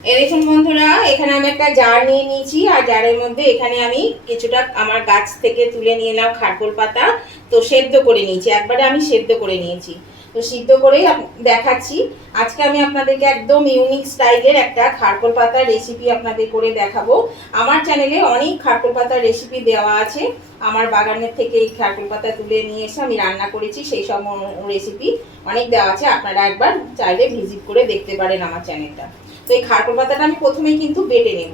এই দেখুন বন্ধুরা, এখানে আমি একটা জার নিয়ে নিয়েছি আর জারের মধ্যে এখানে আমি কিছুটা আমার গাছ থেকে তুলে নিয়ে এলাম খারকোল পাতা। তো সেদ্ধ করে নিয়েছি, একবারে আমি সেদ্ধ করে নিয়েছি। তো সিদ্ধ করেই দেখাচ্ছি। আজকে আমি আপনাদেরকে একদম ইউনিক স্টাইলের একটা খারকোল পাতার রেসিপি আপনাদের করে দেখাবো। আমার চ্যানেলে অনেক খারকোল পাতার রেসিপি দেওয়া আছে। আমার বাগানের থেকে এই খারকোল পাতা তুলে নিয়ে এসে আমি রান্না করেছি, সেই সব রেসিপি অনেক দেওয়া আছে। আপনারা একবার চাইলে ভিজিট করে দেখতে পারেন আমার চ্যানেলটা। তো এই খারকোল পাতাটা আমি প্রথমেই কিন্তু বেটে নেব।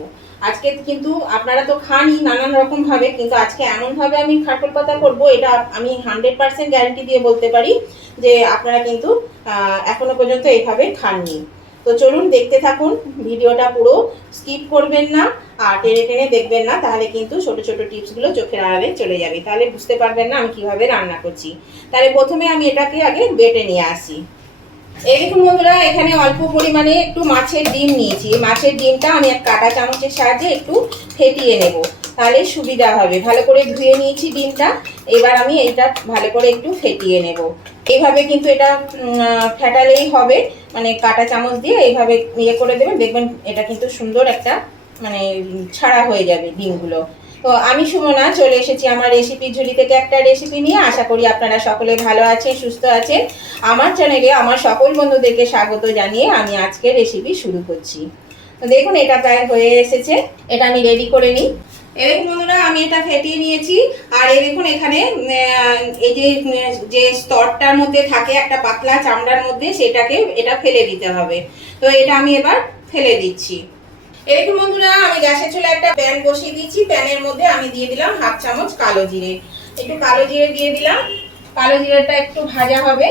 আজকে কিন্তু আপনারা তো খানই নানান রকম ভাবে, কিন্তু আজকে এমন ভাবে আমি খারকোল পাতা করব, এটা আমি 100% গ্যারান্টি দিয়ে বলতে পারি যে আপনারা কিন্তু এখনো পর্যন্ত এইভাবে খাননি। তো চলুন দেখতে থাকুন ভিডিওটা, পুরো স্কিপ করবেন না আর টেনে টেনে দেখবেন না, তাহলে কিন্তু ছোট ছোট টিপসগুলো চোখের আড়ালে চলে যাবে, তাহলে বুঝতে পারবেন না আমি কিভাবে রান্না করছি। তাহলে প্রথমে আমি এটাকে আগে বেটে নিয়ে আসি। এই দেখুন বন্ধুরা, এখানে অল্প পরিমাণে একটু মাছের ডিম নিয়েছি। মাছের ডিমটা আমি এক কাঁটা চামচের সাহায্যে একটু ফেটিয়ে নেব, তাহলে সুবিধা হবে। ভালো করে ধুয়ে নিয়েছি ডিমটা, এবার আমি এইটা ভালো করে একটু ফেটিয়ে নেব। এইভাবে কিন্তু এটা ফেটালেই হবে, মানে কাঁটা চামচ দিয়ে এইভাবে ইয়ে করে দেবেন, দেখবেন এটা কিন্তু সুন্দর একটা মানে ছাড়া হয়ে যাবে ডিমগুলো। তো আমি সুমনা চলে এসেছি আমার রেসিপি ঝুলি থেকে একটা রেসিপি নিয়ে। আশা করি আপনারা সকলে ভালো আছেন, সুস্থ আছেন। আমার চ্যানেলে আমার সকল বন্ধুদেরকে স্বাগত জানিয়ে আমি আজকে রেসিপি শুরু করছি। তো দেখুন এটা প্রায় হয়ে এসেছে, এটা আমি রেডি করে নিই। এই দেখুন বন্ধুরা, আমি এটা ফেটিয়ে নিয়েছি। আর এই দেখুন এখানে এই যে স্তরটার মধ্যে থাকে একটা পাতলা চামড়ার মধ্যে, সেটাকে এটা ফেলে দিতে হবে। তো এটা আমি এবার ফেলে দিচ্ছি। এই দেখুন বন্ধুরা, আমি গ্যাসের চুলায় একটা প্যান বসিয়ে দিয়েছি। প্যানের মধ্যে আমি দিয়ে দিলাম 1/2 চামচ কালো জিরে। একটু কালো জিরে দিয়ে দিলাম। কালো জিরেটা একটু ভাজা হবে।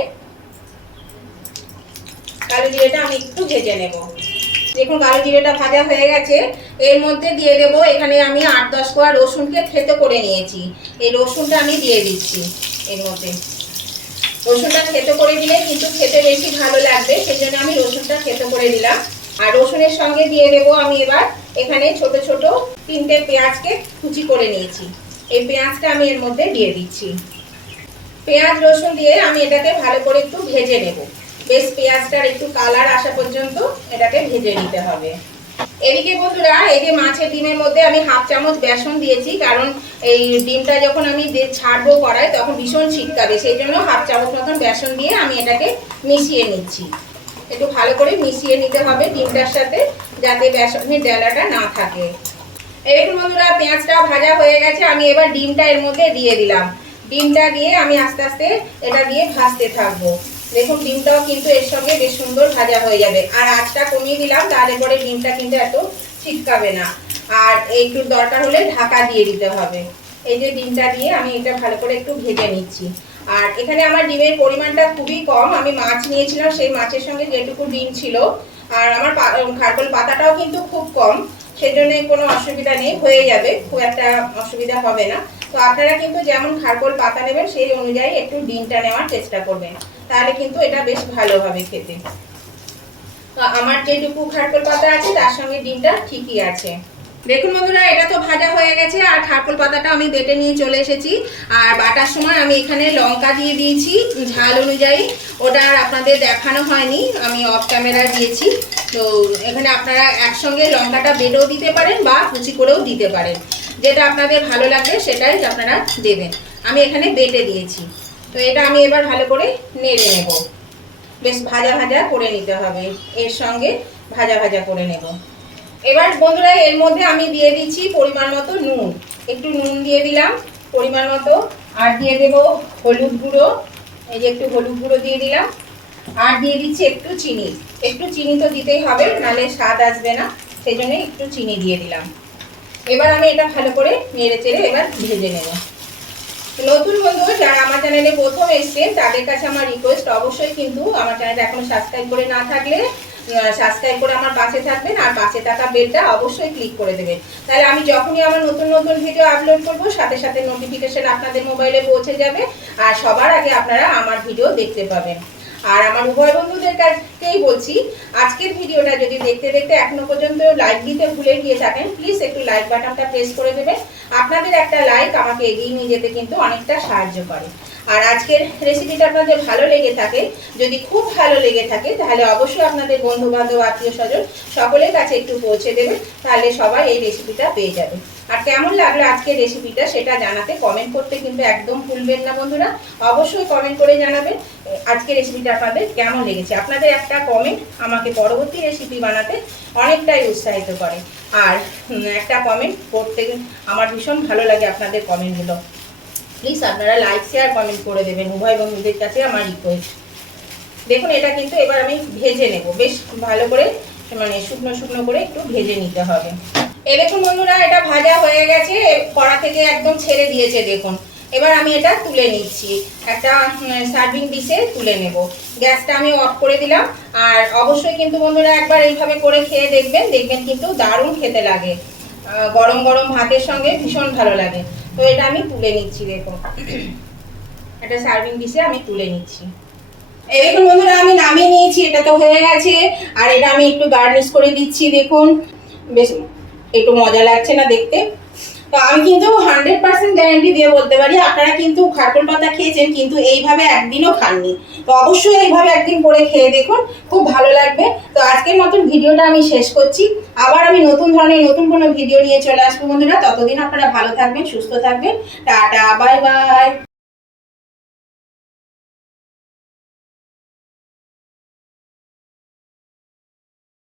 কালো জিরেটা আমি একটু ভেজে নেব। দেখুন কালো জিরেটা ভাজা হয়ে গেছে। এর মধ্যে দিয়ে দেব, এখানে আমি 8-10 কোয়া রসুনকে থেতো করে নিয়েছি। এই রসুনটা আমি দিয়ে দিচ্ছি এর মধ্যে। রসুনটা থেতো করে দিলে কিন্তু খেতে বেশি ভালো লাগবে, সেজন্য আমি রসুনটা থেতো করে দিলাম। আর রসুনের সঙ্গে দিয়ে দেবো আমি এবার এখানে ছোট ছোট 3টে পেঁয়াজকে কুচি করে নিয়েছি। এই পেঁয়াজটা আমি এর মধ্যে দিয়ে দিচ্ছি। পেঁয়াজ রসুন দিয়ে আমি এটাকে ভালো করে একটু ভেজে নেব। বেশ পেঁয়াজটার একটু কালার আসা পর্যন্ত এটাকে ভেজে নিতে হবে। এদিকে বন্ধুরা, এই যে মাছের ডিমের মধ্যে আমি 1/2 চামচ বেসন দিয়েছি, কারণ এই ডিমটা যখন আমি ছাড়বো কড়াই তখন ভীষণ ছিটকাবে, সেই জন্য 1/2 চামচ মতন বেসন দিয়ে আমি এটাকে মিশিয়ে নিচ্ছি। একটু ভালো করে মিশিয়ে নিতে হবে ডিমটার সাথে, যাতে বেসনের ডেলাটা না থাকে। এই দেখুন বন্ধুরা, পেঁয়াজটা ভাজা হয়ে গেছে। আমি এবার ডিমটা এর মধ্যে দিয়ে দিলাম। ডিমটা দিয়ে আমি আস্তে আস্তে এটা দিয়ে ভাজতে থাকবো। দেখুন ডিমটাও কিন্তু এর সঙ্গে বেশ সুন্দর ভাজা হয়ে যাবে। আর আঁচটা কমিয়ে দিলাম, তাহলে পরে ডিমটা কিন্তু এত ছিটকাবে না। আর একটু দরকার হলে ঢাকা দিয়ে দিতে হবে। এই যে ডিমটা দিয়ে আমি এটা ভালো করে একটু ভেজে নিচ্ছি। আর এখানে আমার ডিমের পরিমাণটা খুবই কম। আমি মাছ নিয়েছিলাম, সেই মাছের সঙ্গে যেটুকু ডিম ছিল। আর আমার খারকোল পাতাটাও কিন্তু খুব কম, সেজন্য কোনো অসুবিধা নেই, হয়ে যাবে, খুব একটা অসুবিধা হবে না। তো আপনারা কিন্তু যেমন খারকোল পাতা নেবেন সেই অনুযায়ী একটু ডিমটা নেওয়ার চেষ্টা করবেন, তাহলে কিন্তু এটা বেশ ভালো হবে খেতে। তো আমার যেটুকু খারকোল পাতা আছে তার সঙ্গে ডিমটা ঠিকই আছে। দেখুন বন্ধুরা, এটা তো ভাজা হয়ে গেছে আর খারকোল পাতাটা আমি বেটে নিয়ে চলে এসেছি। আর বাটার সময় আমি এখানে লঙ্কা দিয়ে দিয়েছি ঝাল অনুযায়ী। ওটা আর আপনাদের দেখানো হয়নি, আমি অফ ক্যামেরা দিয়েছি। তো এখানে আপনারা একসঙ্গে লঙ্কাটা বেটেও দিতে পারেন বা কুচি করেও দিতে পারেন, যেটা আপনাদের ভালো লাগবে সেটাই আপনারা দেবেন। আমি এখানে বেটে দিয়েছি। তো এটা আমি এবার ভালো করে নেড়ে নেব। বেশ ভাজা ভাজা করে নিতে হবে, এর সঙ্গে ভাজা ভাজা করে নেব। এবার বন্ধুরা, এর মধ্যে আমি দিয়ে দিচ্ছি পরিমাণ মতো নুন। একটু নুন দিয়ে দিলাম পরিমাণ মতো। আর দিয়ে দেব হলুদ গুঁড়ো। এই যে একটু হলুদ গুঁড়ো দিয়ে দিলাম। আর দিয়ে দিচ্ছি একটু চিনি। একটু চিনি তো দিতেই হবে, নাহলে স্বাদ আসবে না, সেই জন্য একটু চিনি দিয়ে দিলাম। এবার আমি এটা ভালো করে নেড়ে চেড়ে এবার ভেজে নেব। নতুন বন্ধু যারা আমার চ্যানেলে প্রথম এসেছেন তাদের কাছে আমার রিকোয়েস্ট, অবশ্যই কিন্তু আমার চ্যানেলটা এখনো সাবস্ক্রাইব করে না থাকলে সাবস্ক্রাইব করে আমার পাশে থাকবেন, আর পাশে থাকা বেলটা অবশ্যই ক্লিক করে দেবেন। তাহলে আমি যখনই আমার নতুন নতুন ভিডিও আপলোড করব সাথে সাথে নোটিফিকেশন আপনাদের মোবাইলে পৌঁছে যাবে, আর সবার আগে আপনারা আমার ভিডিও দেখতে পাবেন। আর আমার উভয় বন্ধুদের কাছেই বলছি, আজকের ভিডিওটা যদি দেখতে দেখতে এখনো পর্যন্ত লাইক দিতে ভুলে গিয়ে থাকেন, প্লিজ একটু লাইক বাটনটা প্রেস করে দেবেন। আপনাদের একটা লাইক আমাকে এগিয়ে নিয়ে যেতে কিন্তু অনেকটা সাহায্য করে। আর আজকের রেসিপিটা আপনাদের ভালো লেগে থাকে, যদি খুব ভালো লেগে থাকে তাহলে অবশ্যই আপনাদের বন্ধু বান্ধব আত্মীয় স্বজন সকলের কাছে একটু পৌঁছে দেবেন, তাহলে সবাই এই রেসিপিটা পেয়ে যাবে। আর কেমন লাগলো আজকের রেসিপিটা সেটা জানাতে কমেন্ট করতে কিন্তু একদম ভুলবেন না বন্ধুরা, অবশ্যই কমেন্ট করে জানাবেন আজকের রেসিপিটা আপনাদের কেমন লেগেছে। আপনাদের একটা কমেন্ট আমাকে পরবর্তী রেসিপি বানাতে অনেকটাই উৎসাহিত করে, আর একটা কমেন্ট করতে আমার ভীষণ ভালো লাগে আপনাদের কমেন্টগুলো। প্লিজ আপনারা লাইক শেয়ার কমেন্ট করে দেবেন, উভয় বন্ধুদের কাছে আমার রিকোয়েস্ট। দেখুন এটা কিন্তু এবার আমি ভেজে নেব, বেশ ভালো করে মানে শুকনো শুকনো করে একটু ভেজে নিতে হবে। এই দেখুন বন্ধুরা, এটা ভাজা হয়ে গেছে, কড়া থেকে একদম ছেড়ে দিয়েছে দেখুন। এবার আমি এটা তুলে নিচ্ছি, একটা সার্ভিং ডিশে তুলে নেব। গ্যাসটা আমি অফ করে দিলাম। আর অবশ্যই কিন্তু বন্ধুরা একবার এইভাবে করে খেয়ে দেখবেন, দেখবেন কিন্তু দারুণ খেতে লাগে, গরম গরম ভাতের সঙ্গে ভীষণ ভালো লাগে। তো এটা আমি তুলে নিচ্ছি, দেখুন একটা সার্ভিং ডিশে আমি তুলে নিচ্ছি। এই দেখুন বন্ধুরা, আমি নামিয়ে নিয়েছি, এটা তো হয়ে গেছে। আর এটা আমি একটু গার্নিশ করে দিচ্ছি, দেখুন বেশ একটু মজা লাগছে না দেখতে? তো আমি কিন্তু 100% গ্যারান্টি দিয়ে বলতে পারি, আপনারা কিন্তু খারকোল পাতা খেয়েছেন কিন্তু এইভাবে একদিনও খাননি। তো অবশ্যই এইভাবে একদিন করে খেয়ে দেখুন, খুব ভালো লাগবে। তো আজকের মতন ভিডিওটা আমি শেষ করছি, আবার আমি নতুন ধরনের নতুন কোনো ভিডিও নিয়ে চলে আসবো বন্ধুরা। ততদিন আপনারা ভালো থাকবেন, সুস্থ থাকবেন। Tata, bye bye.